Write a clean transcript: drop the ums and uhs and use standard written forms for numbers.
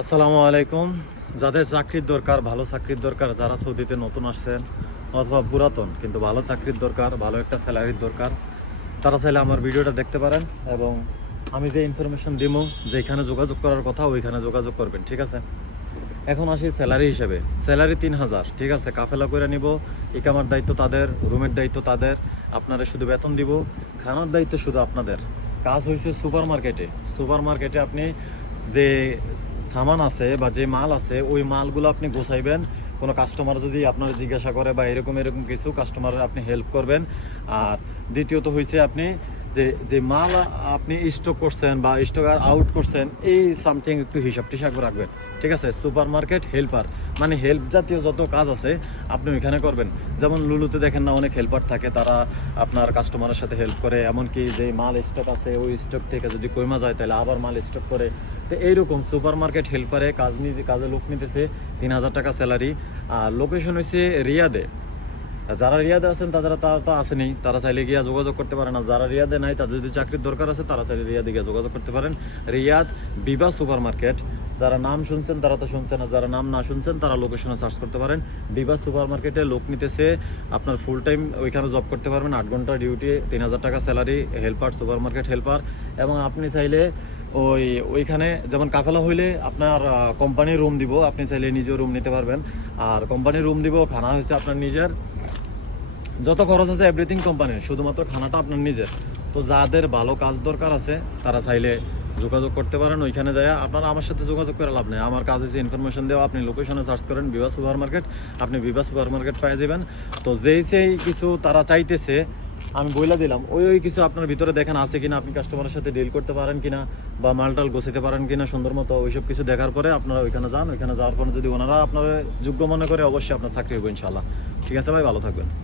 আসসালামু আলাইকুম। যাদের চাকরির দরকার, ভালো চাকরির দরকার, যারা সৌদিতে নতুন আসছেন অথবা পুরাতন কিন্তু ভালো চাকরির দরকার, ভালো একটা স্যালারির দরকার, তারা চাইলে আমার ভিডিওটা দেখতে পারেন এবং আমি যে ইনফরমেশন দিব যেখানে যোগাযোগ করার কথা ওইখানে যোগাযোগ করবেন, ঠিক আছে? এখন আসি স্যালারি হিসেবে। স্যালারি ৩,০০০, ঠিক আছে? কাফেলা করে নিব, ইকামার দায়িত্ব তাদের, রুমের দায়িত্ব তাদের, আপনারা শুধু বেতন দিব, খানার দায়িত্ব শুধু আপনাদের। কাজ হয়েছে সুপার মার্কেটে। সুপার মার্কেটে আপনি যে সামান আছে বা যে মাল আছে ওই মালগুলো আপনি গোছাইবেন। কোনো কাস্টমার যদি আপনার জিজ্ঞাসা করে বা এরকম এরকম কিছু, কাস্টমারের আপনি হেল্প করবেন। আর দ্বিতীয়ত হয়েছে আপনি যে যে মাল আপনি স্টক করছেন বা স্টক আউট করছেন এই সামথিং একটু হিসাব টিসাব রাখবেন, ঠিক আছে? সুপার মার্কেট হেল্পার মানে হেল্প জাতীয় যত কাজ আছে আপনি ওইখানে করবেন। যেমন লুলুতে দেখেন না, অনেক হেল্পার থাকে, তারা আপনার কাস্টমারের সাথে হেল্প করে। এমনকি যে মাল স্টক আছে ওই স্টক থেকে যদি কইমা যায় তাহলে আবার মাল স্টক করে। তো এইরকম সুপার মার্কেট হেল্পারে কাজে লোক নিতেছে ৩,০০০ টাকা স্যালারি। আর লোকেশন হয়েছে রিয়াদে। যারা রিয়াদে আছেন তারা তো আসেনি, তারা চাইলে গিয়া যোগাযোগ করতে পারেন। না যারা রিয়াদে নাই, তাদের যদি চাকরির দরকার আছে তারা চাইলে রিয়াদে গিয়ে যোগাযোগ করতে পারেন। রিয়াদ বিবা সুপার মার্কেট। যারা নাম শুনছেন তারা তো শুনছেন, আর যারা নাম না শুনছেন তারা লোকেশনে সার্চ করতে পারেন। বিবা সুপার মার্কেটে লোক নিতেছে, আপনার ফুল টাইম ওইখানে জব করতে পারবেন, 8 ঘন্টা ডিউটি, ৩,০০০ টাকা salary, helper, super market helper. এবং আপনি চাইলে ওইখানে যেমন কাফেলা হইলে আপনার কোম্পানির রুম দিব, আপনি চাইলে নিজেও রুম নিতে পারবেন। আর কোম্পানির রুম দিব, খানা হয়েছে আপনার নিজের, যত খরচ আছে এভরিথিং কোম্পানির, শুধুমাত্র খানাটা আপনার নিজের। তো যাদের ভালো কাজ দরকার আছে তারা চাইলে যোগাযোগ করতে পারেন ওইখানে যায়। আপনারা আমার সাথে যোগাযোগ করে লাভ নেই, আমার কাজ হচ্ছে ইনফরমেশন দেওয়া। আপনি লোকেশনে সার্চ করেন বিবা সুপার মার্কেট, আপনি বিবা সুপার মার্কেট পেয়ে যাবেন। তো যেই কিছু তারা চাইতেছে আমি বইলা দিলাম, ওই কিছু আপনার ভিতরে দেখেন আছে কিনা, আপনি কাস্টমারের সাথে ডিল করতে পারেন কিনা বা মালটাল গোছাতে পারেন কিনা সুন্দর মতো, ওইসব কিছু দেখার পরে আপনারা ওইখানে যান। ওইখানে যাওয়ার পরে যদি ওনারা আপনার যোগ্য মনে করে অবশ্যই আপনার চাকরি হবে ইনশাল্লাহ। ঠিক আছে ভাই, ভালো থাকবেন।